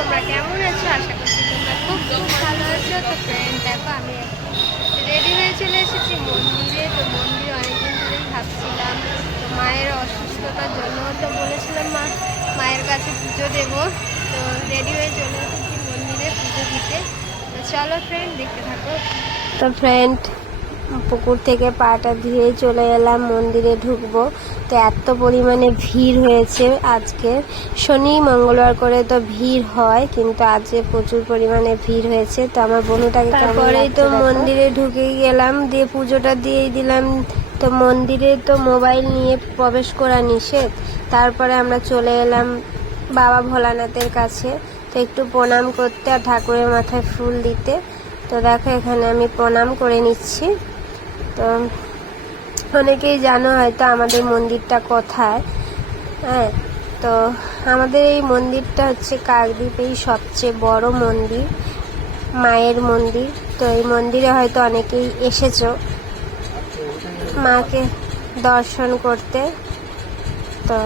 তোমরা কেমন আছো? আশা করছি তোমরা খুব খুব ভালো আছো। তো ফ্রেন্ড দেখো, আমি রেডি হয়ে চলে এসেছি মন্দিরে। তো মন্দিরে অনেকদিন ধরেই ভাবছিলাম, তো মায়ের অসুস্থতার জন্য তো বলেছিলাম মায়ের কাছে পুজো দেবো। তো রেডি হয়ে চলে এসেছি মন্দিরে পুজো দিতে। তো চলো ফ্রেন্ড, দেখতে থাকো। তো ফ্রেন্ড, পুকুর থেকে পাটা ধুয়ে চলে এলাম, মন্দিরে ঢুকবো। তো এত পরিমাণে ভিড় হয়েছে আজকে, শনি মঙ্গলবার করে তো ভিড় হয়, কিন্তু আজকে প্রচুর পরিমাণে ভিড় হয়েছে। তো আমার বোনটাকে তারপরেই তো মন্দিরে ঢুকে গেলাম, দিয়ে পুজোটা দিয়েই দিলাম। তো মন্দিরে তো মোবাইল নিয়ে প্রবেশ করা নিষেধ। তারপরে আমরা চলে এলাম বাবা ভোলানাথের কাছে, তো একটু প্রণাম করতে আর ঠাকুরের মাথায় ফুল দিতে। তো দেখো, এখানে আমি প্রণাম করে নিচ্ছি। তো অনেকেই জানো হয়তো আমাদের মন্দিরটা কোথায়। হ্যাঁ, তো আমাদের এই মন্দিরটা হচ্ছে কাকদ্বীপেই সবচেয়ে বড় মন্দির, মায়ের মন্দির। তো এই মন্দিরে হয়তো অনেকেই এসেছো মাকে দর্শন করতে। তো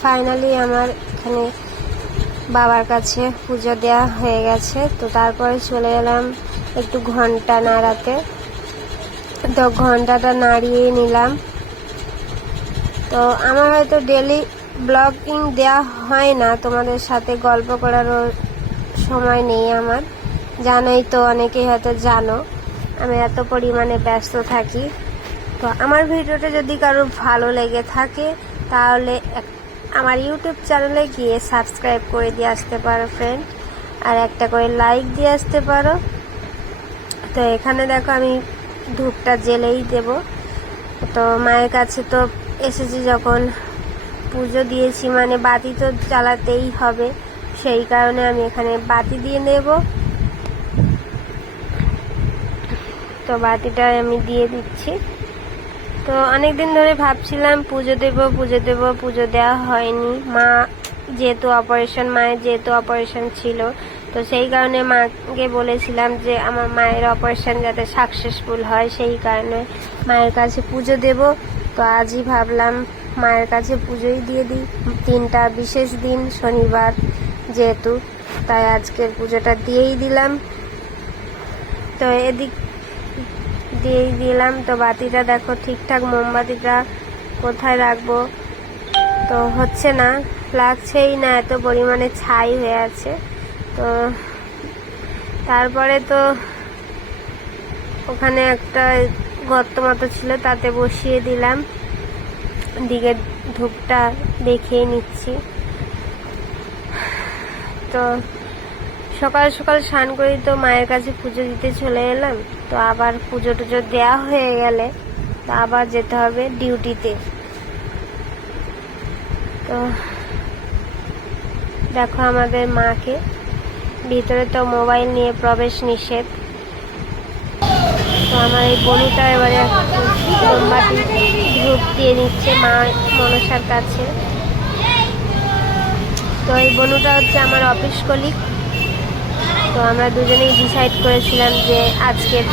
ফাইনালি আমার এখানে বাবার কাছে পুজো দেওয়া হয়ে গেছে। তো তারপরে চলে এলাম একটু ঘন্টা নাড়াতে। তো ঘন্টাটা নাড়িয়ে নিলাম। তো আমার হয়তো ডেলি ব্লগিং দেওয়া হয় না, তোমাদের সাথে গল্প করারও সময় নেই আমার। জানোই তো, অনেকেই হয়তো জানো আমি এত পরিমাণে ব্যস্ত থাকি। তো আমার ভিডিওটা যদি কারো ভালো লেগে থাকে, তাহলে আমার ইউটিউব চ্যানেলে গিয়ে সাবস্ক্রাইব করে দিয়ে আসতে পারো ফ্রেন্ড, আর একটা করে লাইক দিয়ে আসতে পারো। তো এখানে দেখো, আমি ধূপটা জ্বেলেই দেব। তো মায়ের কাছে তো এসেছি যখন, পুজো দিয়েছি মানে বাতি তো জ্বালাতেই হবে, সেই কারণে আমি এখানে বাতি দিয়ে নেব। তো বাতিটা আমি দিয়ে দিচ্ছি। তো অনেক দিন ধরে ভাবছিলাম পুজো দেব পুজো দেওয়া হয়নি। মায়ের যেহেতু অপারেশন ছিল, তো সেই কারণে মাকে বলেছিলাম যে আমার মায়ের অপারেশন যাতে সাকসেসফুল হয়, সেই কারণে মায়ের কাছে পুজো দেব। তো আজই ভাবলাম মায়ের কাছে পুজোই দিয়ে দিই। দিনটা বিশেষ দিন, শনিবার যেহেতু, তাই আজকের পুজোটা দিয়েই দিলাম। তো এদিক দিয়েই দিলাম। তো বাতিটা দেখো ঠিকঠাক, মোমবাতিটা কোথায় রাখবো তো হচ্ছে না, লাগছেই না, এত পরিমাণে ছাই হয়ে আছে। তো তারপরে তো ওখানে একটা গর্ত মতো ছিল, তাতে বসিয়ে দিলাম। দিকে ধূপটা দেখিয়ে নিচ্ছি। তো সকাল সকাল স্নান করেই তো মায়ের কাছে পুজো দিতে চলে এলাম। তো আবার পুজো টুজো দেওয়া হয়ে গেলে তো আবার যেতে হবে ডিউটিতে। তো দেখো আমাদের মাকে, ভিতরে তো মোবাইল নিয়ে প্রবেশ নিষেধ। তো আমার এই বনুটা এবারে মোমবাতি ধূপ দিয়ে নিচ্ছে মা মনসার কাছে। তো এই বনুটা হচ্ছে আমার অফিস কলিগ। তো আমরা দুজনেই ডিসাইড করেছিলাম যে আজকের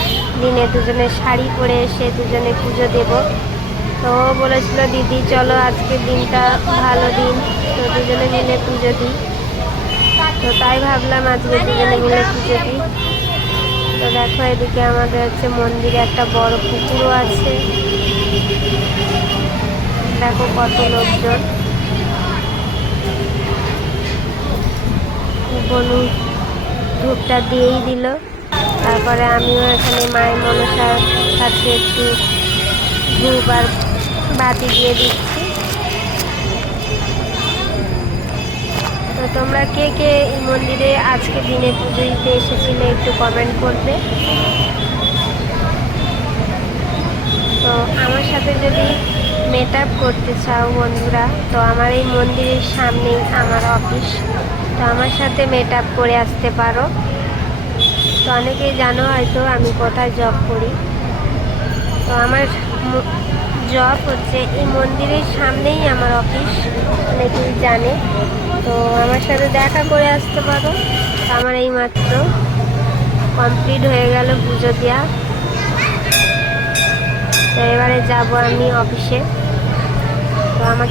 দিনে দুজনে শাড়ি পরে এসে দুজনে পুজো দেব। তো ও বলেছিল, দিদি চলো আজকের দিনটা ভালো দিন, তো দুজনে মিলে পুজো দিই। তো তাই ভাবলাম আজকে দুজনে মিলে পুজো দিই। তো দেখো, এদিকে আমাদের হচ্ছে মন্দিরে একটা বড় পুকুরও আছে। দেখো কত লোকজন। বনু ধূপটা দিয়েই দিল। তারপরে আমিও এখানে মায়ের মনসার কাছে একটু ধূপ আর বাতি দিয়ে দিচ্ছি। তো তোমরা কে কে এই মন্দিরে আজকে দিনে পুজো দিতে এসেছিলে একটু কমেন্ট করবে। তো আমার সাথে যদি মেট আপ করতে চাও বন্ধুরা, তো আমার এই মন্দিরের সামনেই আমার অফিস, তো আমার সাথে মেট আপ করে আসতে পারো। তো অনেকেই জানো হয়তো আমি কোথায় জব করি। তো আমার জব হচ্ছে এই মন্দিরের সামনেই আমার অফিস, অনেকেই জানে। তো আমার সাথে দেখা করে আসতে পারো। আমার এই মাত্র কমপ্লিট হয়ে গেল পুজো দেওয়া। তো এবারে যাব আমি অফিসে। তো আমাকে